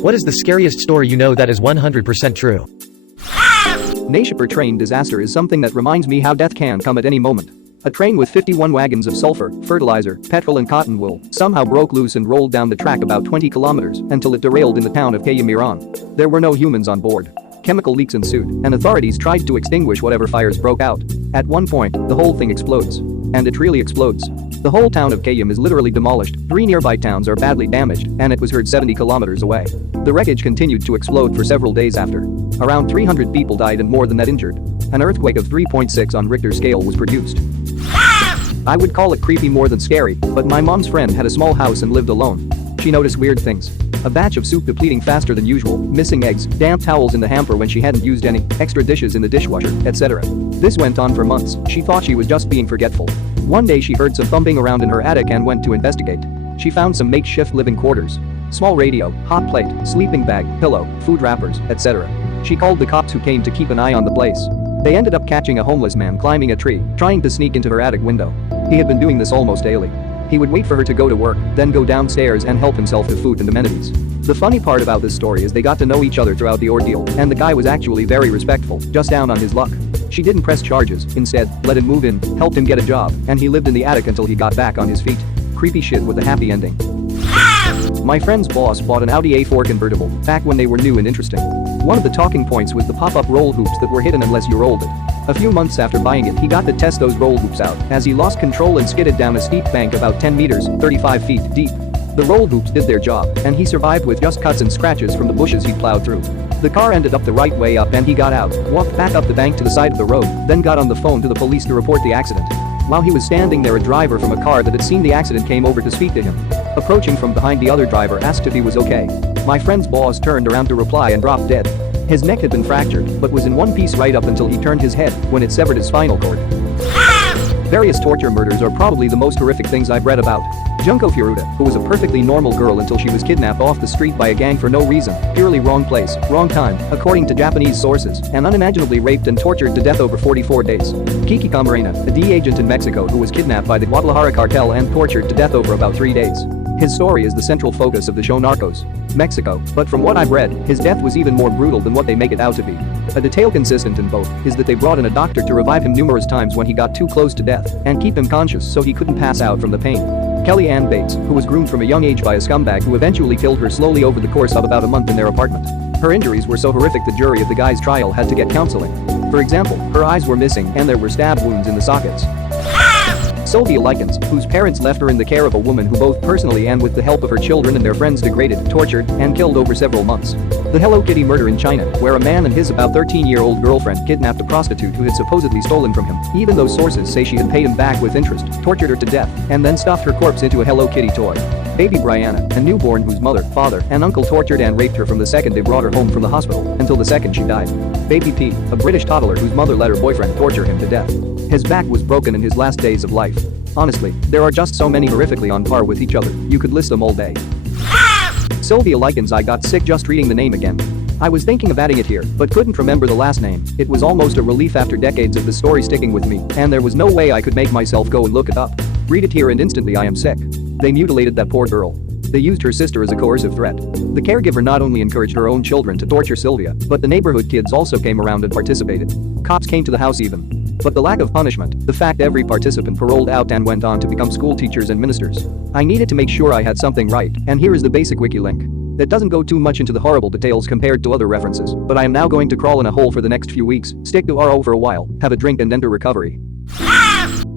What is the scariest story you know that is 100% true? Nashipur train disaster is something that reminds me how death can come at any moment. A train with 51 wagons of sulfur, fertilizer, petrol and cotton wool somehow broke loose and rolled down the track about 20 kilometers until it derailed in the town of Kayam, Iran. There were no humans on board. Chemical leaks ensued, and authorities tried to extinguish whatever fires broke out. At one point, the whole thing explodes. And it really explodes. The whole town of Kayam is literally demolished, 3 nearby towns are badly damaged, and it was heard 70 kilometers away. The wreckage continued to explode for several days after. Around 300 people died and more than that injured. An earthquake of 3.6 on Richter scale was produced. I would call it creepy more than scary, but my mom's friend had a small house and lived alone. She noticed weird things. A batch of soup depleting faster than usual, missing eggs, damp towels in the hamper when she hadn't used any, extra dishes in the dishwasher, etc. This went on for months. She thought she was just being forgetful. One day she heard some thumping around in her attic and went to investigate. She found some makeshift living quarters. Small radio, hot plate, sleeping bag, pillow, food wrappers, etc. She called the cops who came to keep an eye on the place. They ended up catching a homeless man climbing a tree, trying to sneak into her attic window. He had been doing this almost daily. He would wait for her to go to work, then go downstairs and help himself to food and amenities. The funny part about this story is they got to know each other throughout the ordeal, and the guy was actually very respectful, just down on his luck. She didn't press charges, instead, let him move in, helped him get a job, and he lived in the attic until he got back on his feet. Creepy shit with a happy ending. My friend's boss bought an Audi A4 convertible, back when they were new and interesting. One of the talking points was the pop-up roll hoops that were hidden unless you rolled it. A few months after buying it, he got to test those roll hoops out as he lost control and skidded down a steep bank about 10 meters, 35 feet deep. The roll hoops did their job, and he survived with just cuts and scratches from the bushes he plowed through. The car ended up the right way up and he got out, walked back up the bank to the side of the road, then got on the phone to the police to report the accident. While he was standing there, a driver from a car that had seen the accident came over to speak to him. Approaching from behind, the other driver asked if he was okay. My friend's boss turned around to reply and dropped dead. His neck had been fractured, but was in one piece right up until he turned his head, when it severed his spinal cord. Various torture murders are probably the most horrific things I've read about. Junko Furuta, who was a perfectly normal girl until she was kidnapped off the street by a gang for no reason, purely wrong place, wrong time, according to Japanese sources, and unimaginably raped and tortured to death over 44 days. Kiki Camarena, a DEA agent in Mexico who was kidnapped by the Guadalajara cartel and tortured to death over about 3 days. His story is the central focus of the show Narcos Mexico, but from what I've read, his death was even more brutal than what they make it out to be. A detail consistent in both is that they brought in a doctor to revive him numerous times when he got too close to death and keep him conscious so he couldn't pass out from the pain. Kelly Ann Bates, who was groomed from a young age by a scumbag who eventually killed her slowly over the course of about a month in their apartment. Her injuries were so horrific the jury of the guy's trial had to get counseling. For example, her eyes were missing and there were stab wounds in the sockets. Sylvia Likens, whose parents left her in the care of a woman who both personally and with the help of her children and their friends degraded, tortured, and killed over several months. The Hello Kitty murder in China, where a man and his about 13-year-old girlfriend kidnapped a prostitute who had supposedly stolen from him, even though sources say she had paid him back with interest, tortured her to death, and then stuffed her corpse into a Hello Kitty toy. Baby Brianna, a newborn whose mother, father, and uncle tortured and raped her from the second they brought her home from the hospital until the second she died. Baby P, a British toddler whose mother let her boyfriend torture him to death. His back was broken in his last days of life. Honestly, there are just so many horrifically on par with each other, you could list them all day. Sylvia Likens, I got sick just reading the name again. I was thinking of adding it here, but couldn't remember the last name. It was almost a relief after decades of the story sticking with me, and there was no way I could make myself go and look it up. Read it here and instantly I am sick. They mutilated that poor girl. They used her sister as a coercive threat. The caregiver not only encouraged her own children to torture Sylvia, but the neighborhood kids also came around and participated. Cops came to the house even. But the lack of punishment, the fact every participant paroled out and went on to become school teachers and ministers. I needed to make sure I had something right, and here is the basic wiki link. It doesn't go too much into the horrible details compared to other references, but I am now going to crawl in a hole for the next few weeks, stick to RO for a while, have a drink and enter recovery.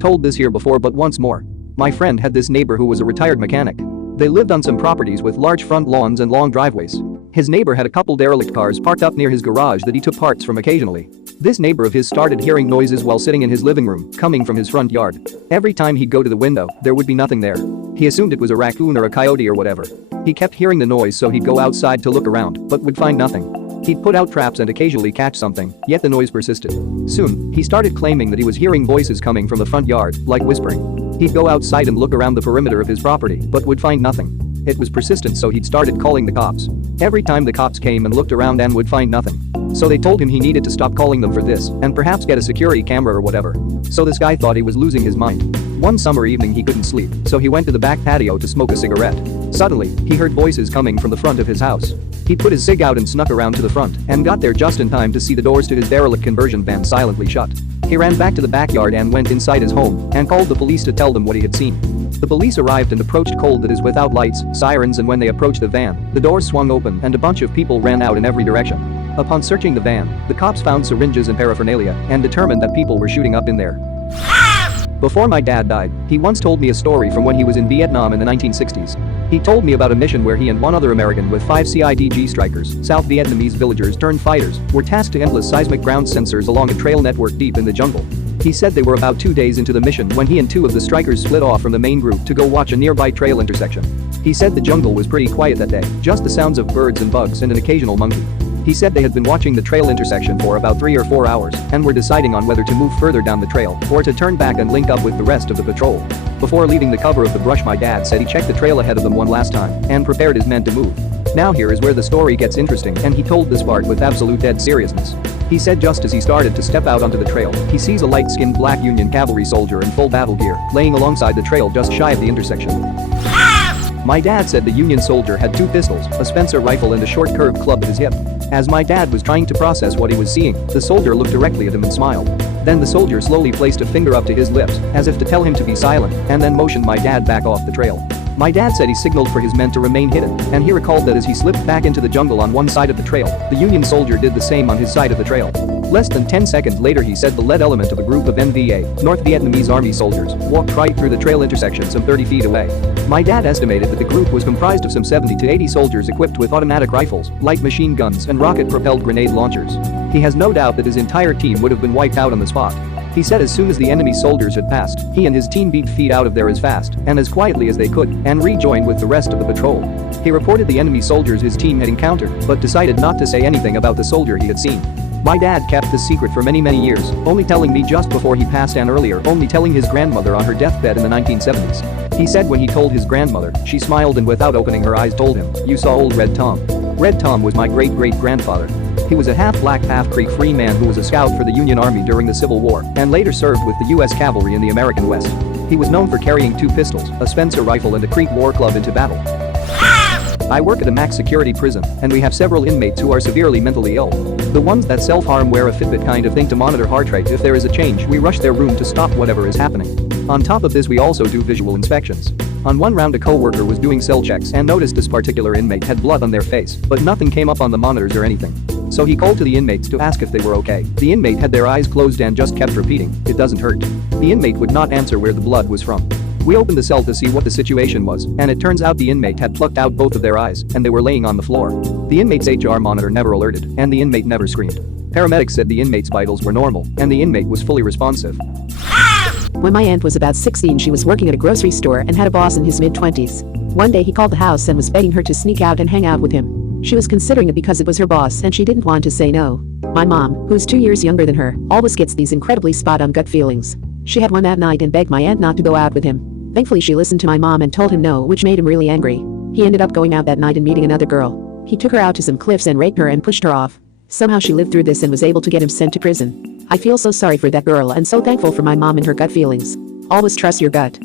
Told this here before but once more. My friend had this neighbor who was a retired mechanic. They lived on some properties with large front lawns and long driveways. His neighbor had a couple derelict cars parked up near his garage that he took parts from occasionally. This neighbor of his started hearing noises while sitting in his living room, coming from his front yard. Every time he'd go to the window, there would be nothing there. He assumed it was a raccoon or a coyote or whatever. He kept hearing the noise, so he'd go outside to look around, but would find nothing. He'd put out traps and occasionally catch something, yet the noise persisted. Soon, he started claiming that he was hearing voices coming from the front yard, like whispering. He'd go outside and look around the perimeter of his property, but would find nothing. It was persistent, so he'd started calling the cops. Every time the cops came and looked around and would find nothing. So they told him he needed to stop calling them for this and perhaps get a security camera or whatever. So this guy thought he was losing his mind. One summer evening he couldn't sleep, so he went to the back patio to smoke a cigarette. Suddenly, he heard voices coming from the front of his house. He put his cig out and snuck around to the front and got there just in time to see the doors to his derelict conversion van silently shut. He ran back to the backyard and went inside his home and called the police to tell them what he had seen. The police arrived and approached Cold that is without lights, sirens, and when they approached the van, the doors swung open and a bunch of people ran out in every direction. Upon searching the van, the cops found syringes and paraphernalia and determined that people were shooting up in there. Before my dad died, he once told me a story from when he was in Vietnam in the 1960s. He told me about a mission where he and one other American with 5 CIDG strikers, South Vietnamese villagers turned fighters, were tasked to endless seismic ground sensors along a trail network deep in the jungle. He said they were about 2 days into the mission when he and 2 of the strikers split off from the main group to go watch a nearby trail intersection. He said the jungle was pretty quiet that day, just the sounds of birds and bugs and an occasional monkey. He said they had been watching the trail intersection for about 3 or 4 hours and were deciding on whether to move further down the trail or to turn back and link up with the rest of the patrol. Before leaving the cover of the brush, my dad said he checked the trail ahead of them one last time and prepared his men to move. Now here is where the story gets interesting, and he told this part with absolute dead seriousness. He said just as he started to step out onto the trail, he sees a light-skinned black Union cavalry soldier in full battle gear laying alongside the trail just shy of the intersection. My dad said the Union soldier had 2 pistols, a Spencer rifle and a short curved club at his hip. As my dad was trying to process what he was seeing, the soldier looked directly at him and smiled. Then the soldier slowly placed a finger up to his lips, as if to tell him to be silent, and then motioned my dad back off the trail. My dad said he signaled for his men to remain hidden, and he recalled that as he slipped back into the jungle on one side of the trail, the Union soldier did the same on his side of the trail. Less than 10 seconds later, he said the lead element of a group of NVA, North Vietnamese Army soldiers, walked right through the trail intersection some 30 feet away. My dad estimated that the group was comprised of some 70 to 80 soldiers equipped with automatic rifles, light machine guns, and rocket-propelled grenade launchers. He has no doubt that his entire team would have been wiped out on the spot. He said as soon as the enemy soldiers had passed, he and his team beat feet out of there as fast and as quietly as they could and rejoined with the rest of the patrol. He reported the enemy soldiers his team had encountered, but decided not to say anything about the soldier he had seen. My dad kept this secret for many years, only telling me just before he passed and earlier only telling his grandmother on her deathbed in the 1970s. He said when he told his grandmother, she smiled and without opening her eyes told him, "You saw old Red Tom." Red Tom was my great-great-grandfather. He was a half-black, half-Creek free man who was a scout for the Union Army during the Civil War and later served with the U.S. Cavalry in the American West. He was known for carrying 2 pistols, a Spencer rifle and a Creek war club into battle. I work at a max security prison, and we have several inmates who are severely mentally ill. The ones that self-harm wear a Fitbit kind of thing to monitor heart rate. If there is a change, we rush their room to stop whatever is happening. On top of this, we also do visual inspections. On one round, a co-worker was doing cell checks and noticed this particular inmate had blood on their face, but nothing came up on the monitors or anything. So he called to the inmates to ask if they were okay. The inmate had their eyes closed and just kept repeating, "It doesn't hurt." The inmate would not answer where the blood was from. We opened the cell to see what the situation was, and it turns out the inmate had plucked out both of their eyes, and they were laying on the floor. The inmate's HR monitor never alerted, and the inmate never screamed. Paramedics said the inmate's vitals were normal, and the inmate was fully responsive. When my aunt was about 16, she was working at a grocery store and had a boss in his mid-20s. One day he called the house and was begging her to sneak out and hang out with him. She was considering it because it was her boss and she didn't want to say no. My mom, who's 2 years younger than her, always gets these incredibly spot-on gut feelings. She had one that night and begged my aunt not to go out with him. Thankfully she listened to my mom and told him no, which made him really angry. He ended up going out that night and meeting another girl. He took her out to some cliffs and raped her and pushed her off. Somehow she lived through this and was able to get him sent to prison. I feel so sorry for that girl and so thankful for my mom and her gut feelings. Always trust your gut.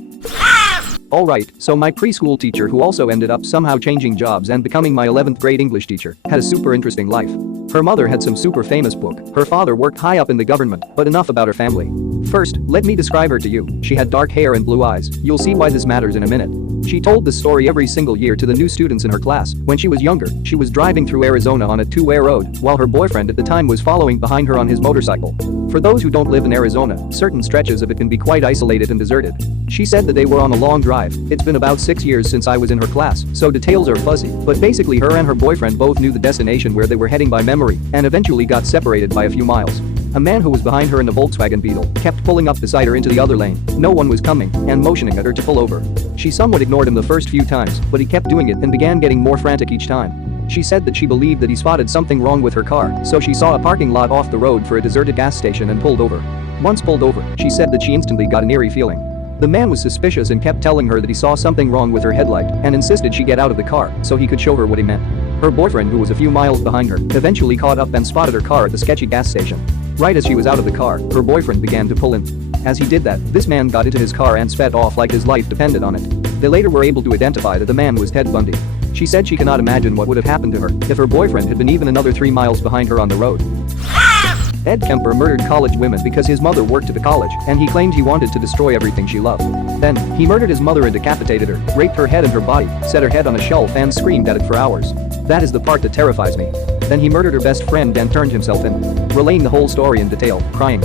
Alright, so my preschool teacher, who also ended up somehow changing jobs and becoming my 11th grade English teacher, had a super interesting life. Her mother had some super famous book. Her father worked high up in the government, but enough about her family. First, let me describe her to you. She had dark hair and blue eyes. You'll see why this matters in a minute. She told this story every single year to the new students in her class. When she was younger, she was driving through Arizona on a 2-way road while her boyfriend at the time was following behind her on his motorcycle. For those who don't live in Arizona, certain stretches of it can be quite isolated and deserted. She said that they were on a long drive. It's been about 6 years since I was in her class, so details are fuzzy, but basically her and her boyfriend both knew the destination where they were heading by memory and eventually got separated by a few miles. A man who was behind her in a Volkswagen Beetle kept pulling up beside her into the other lane. No one was coming and motioning at her to pull over. She somewhat ignored him the first few times, but he kept doing it and began getting more frantic each time. She said that she believed that he spotted something wrong with her car, so she saw a parking lot off the road for a deserted gas station and pulled over. Once pulled over, she said that she instantly got an eerie feeling. The man was suspicious and kept telling her that he saw something wrong with her headlight and insisted she get out of the car so he could show her what he meant. Her boyfriend, who was a few miles behind her, eventually caught up and spotted her car at the sketchy gas station. Right as she was out of the car, her boyfriend began to pull in. As he did that, this man got into his car and sped off like his life depended on it. They later were able to identify that the man was Ted Bundy. She said she cannot imagine what would have happened to her if her boyfriend had been even another 3 miles behind her on the road. Ed Kemper murdered college women because his mother worked at a college and he claimed he wanted to destroy everything she loved. Then, he murdered his mother and decapitated her, raped her head and her body, set her head on a shelf and screamed at it for hours. That is the part that terrifies me. Then he murdered her best friend and turned himself in. Relaying the whole story in detail, crying.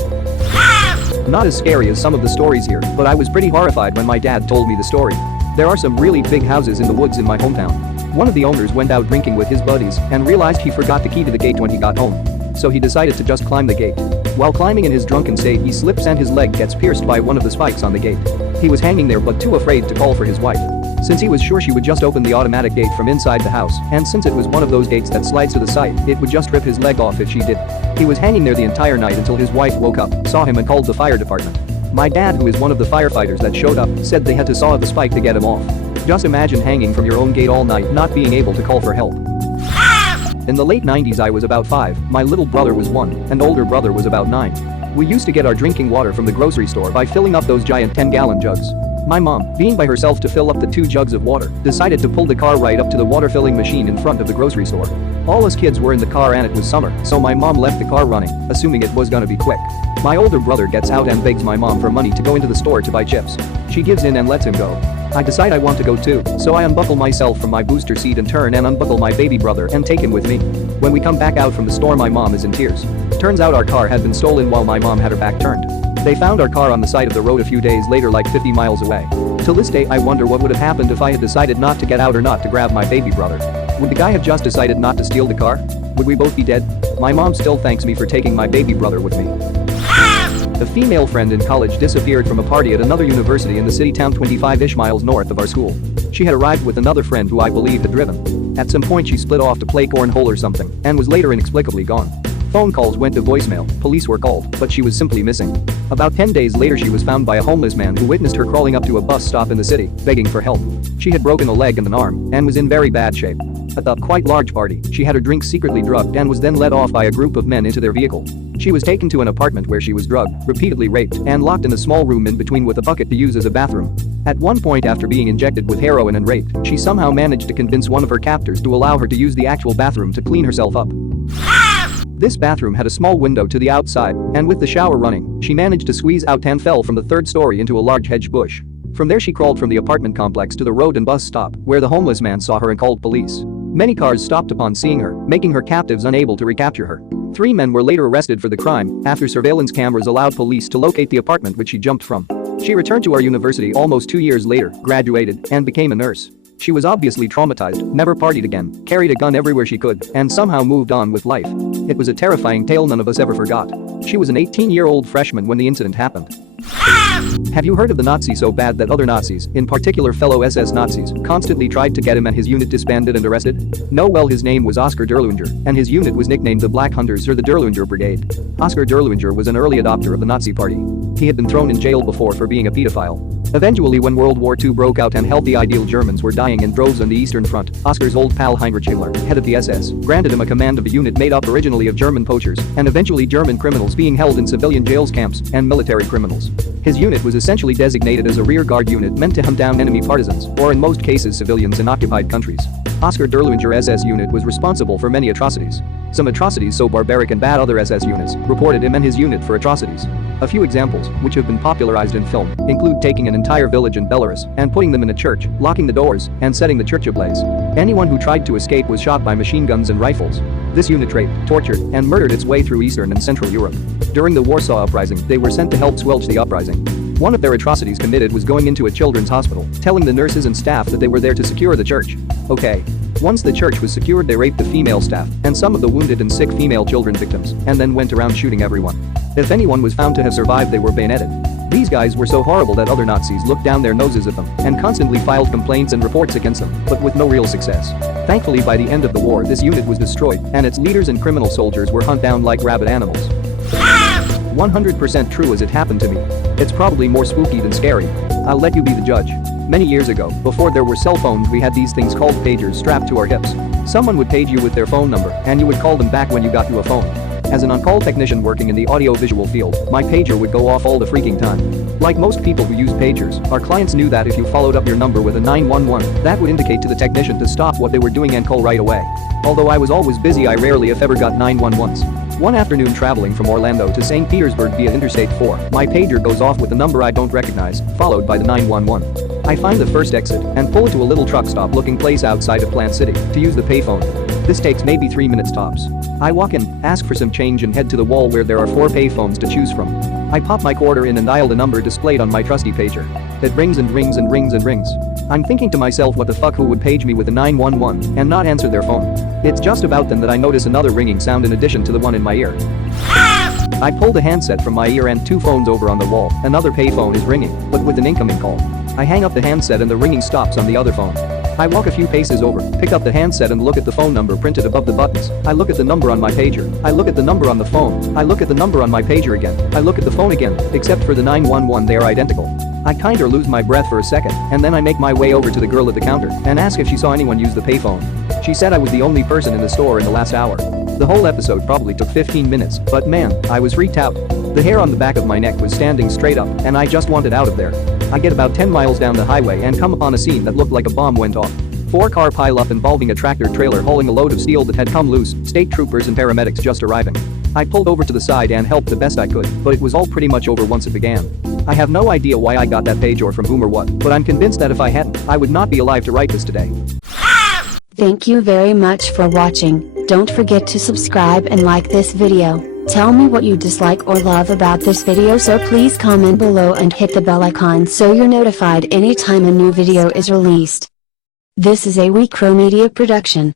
Not as scary as some of the stories here, but I was pretty horrified when my dad told me the story. There are some really big houses in the woods in my hometown. One of the owners went out drinking with his buddies and realized he forgot the key to the gate when he got home. So he decided to just climb the gate. While climbing in his drunken state, he slips and his leg gets pierced by one of the spikes on the gate. He was hanging there but too afraid to call for his wife. Since he was sure she would just open the automatic gate from inside the house, and since it was one of those gates that slides to the side, it would just rip his leg off if she did. He was hanging there the entire night until his wife woke up, saw him and called the fire department. My dad, who is one of the firefighters that showed up, said they had to saw the spike to get him off. Just imagine hanging from your own gate all night not being able to call for help. In the late 90s I was about 5, my little brother was 1, and older brother was about 9. We used to get our drinking water from the grocery store by filling up those giant 10-gallon jugs. My mom, being by herself to fill up the 2 jugs of water, decided to pull the car right up to the water filling machine in front of the grocery store. All us kids were in the car and it was summer, so my mom left the car running, assuming it was gonna be quick. My older brother gets out and begs my mom for money to go into the store to buy chips. She gives in and lets him go. I decide I want to go too, so I unbuckle myself from my booster seat and turn and unbuckle my baby brother and take him with me. When we come back out from the store, my mom is in tears. Turns out our car had been stolen while my mom had her back turned. They found our car on the side of the road a few days later, like 50 miles away. Till this day I wonder what would have happened if I had decided not to get out or not to grab my baby brother. Would the guy have just decided not to steal the car? Would we both be dead? My mom still thanks me for taking my baby brother with me. A female friend in college disappeared from a party at another university in the city town 25-ish miles north of our school. She had arrived with another friend who I believe had driven. At some point she split off to play cornhole or something and was later inexplicably gone. Phone calls went to voicemail, police were called, but she was simply missing. About 10 days later she was found by a homeless man who witnessed her crawling up to a bus stop in the city, begging for help. She had broken a leg and an arm and was in very bad shape. At the quite large party, she had her drink secretly drugged and was then led off by a group of men into their vehicle. She was taken to an apartment where she was drugged, repeatedly raped, and locked in a small room in between with a bucket to use as a bathroom. At one point after being injected with heroin and raped, she somehow managed to convince one of her captors to allow her to use the actual bathroom to clean herself up. This bathroom had a small window to the outside, and with the shower running, she managed to squeeze out and fell from the 3rd story into a large hedge bush. From there she crawled from the apartment complex to the road and bus stop, where the homeless man saw her and called police. Many cars stopped upon seeing her, making her captives unable to recapture her. 3 men were later arrested for the crime after surveillance cameras allowed police to locate the apartment which she jumped from. She returned to our university almost 2 years later, graduated, and became a nurse. She was obviously traumatized, never partied again, carried a gun everywhere she could, and somehow moved on with life. It was a terrifying tale none of us ever forgot. She was an 18-year-old freshman when the incident happened. Have you heard of the Nazi so bad that other Nazis, in particular fellow SS Nazis, constantly tried to get him and his unit disbanded and arrested? No, well, his name was Oskar Derlunger, and his unit was nicknamed the Black Hunters or the Derlunger Brigade. Oskar Derlunger was an early adopter of the Nazi Party. He had been thrown in jail before for being a pedophile. Eventually, when World War II broke out and healthy ideal Germans were dying in droves on the Eastern Front, Oskar's old pal Heinrich Himmler, head of the SS, granted him a command of a unit made up originally of German poachers and eventually German criminals being held in civilian jails camps and military criminals. His unit was essentially designated as a rearguard unit meant to hunt down enemy partisans, or in most cases civilians in occupied countries. Oskar Derlunger SS unit was responsible for many atrocities. Some atrocities so barbaric and bad other SS units reported him and his unit for atrocities. A few examples, which have been popularized in film, include taking an entire village in Belarus and putting them in a church, locking the doors, and setting the church ablaze. Anyone who tried to escape was shot by machine guns and rifles. This unit raped, tortured, and murdered its way through Eastern and Central Europe. During the Warsaw Uprising, they were sent to help squelch the uprising. One of their atrocities committed was going into a children's hospital, telling the nurses and staff that they were there to secure the church. Okay. Once the church was secured, they raped the female staff and some of the wounded and sick female children victims, and then went around shooting everyone. If anyone was found to have survived, they were bayoneted. These guys were so horrible that other Nazis looked down their noses at them and constantly filed complaints and reports against them, but with no real success. Thankfully, by the end of the war, this unit was destroyed, and its leaders and criminal soldiers were hunted down like rabid animals. 100% true as it happened to me. It's probably more spooky than scary. I'll let you be the judge. Many years ago, before there were cell phones, we had these things called pagers strapped to our hips. Someone would page you with their phone number, and you would call them back when you got to a phone. As an on-call technician working in the audio-visual field, my pager would go off all the freaking time. Like most people who use pagers, our clients knew that if you followed up your number with a 911, that would indicate to the technician to stop what they were doing and call right away. Although I was always busy, I rarely if ever got 911s. One afternoon traveling from Orlando to St. Petersburg via Interstate 4, my pager goes off with a number I don't recognize, followed by the 911. I find the first exit and pull into a little truck stop looking place outside of Plant City to use the payphone. This takes maybe 3 minutes tops. I walk in, ask for some change and head to the wall where there are 4 payphones to choose from. I pop my quarter in and dial the number displayed on my trusty pager. It rings and rings and rings and rings. I'm thinking to myself, what the fuck, who would page me with a 911 and not answer their phone? It's just about then that I notice another ringing sound in addition to the one in my ear. I pull the handset from my ear and 2 phones over on the wall. Another payphone is ringing, but with an incoming call. I hang up the handset and the ringing stops on the other phone. I walk a few paces over, pick up the handset and look at the phone number printed above the buttons. I look at the number on my pager. I look at the number on the phone. I look at the number on my pager again. I look at the phone again, except for the 911, they are identical. I kinda lose my breath for a second, and then I make my way over to the girl at the counter and ask if she saw anyone use the payphone. She said I was the only person in the store in the last hour. The whole episode probably took 15 minutes, but man, I was freaked out. The hair on the back of my neck was standing straight up, and I just wanted out of there. I get about 10 miles down the highway and come upon a scene that looked like a bomb went off. 4-car pileup involving a tractor-trailer hauling a load of steel that had come loose, state troopers and paramedics just arriving. I pulled over to the side and helped the best I could, but it was all pretty much over once it began. I have no idea why I got that page or from whom or what, but I'm convinced that if I hadn't, I would not be alive to write this today. Thank you very much for watching. Don't forget to subscribe and like this video. Tell me what you dislike or love about this video, so please comment below and hit the bell icon so you're notified anytime a new video is released. This is a WeCrow Media production.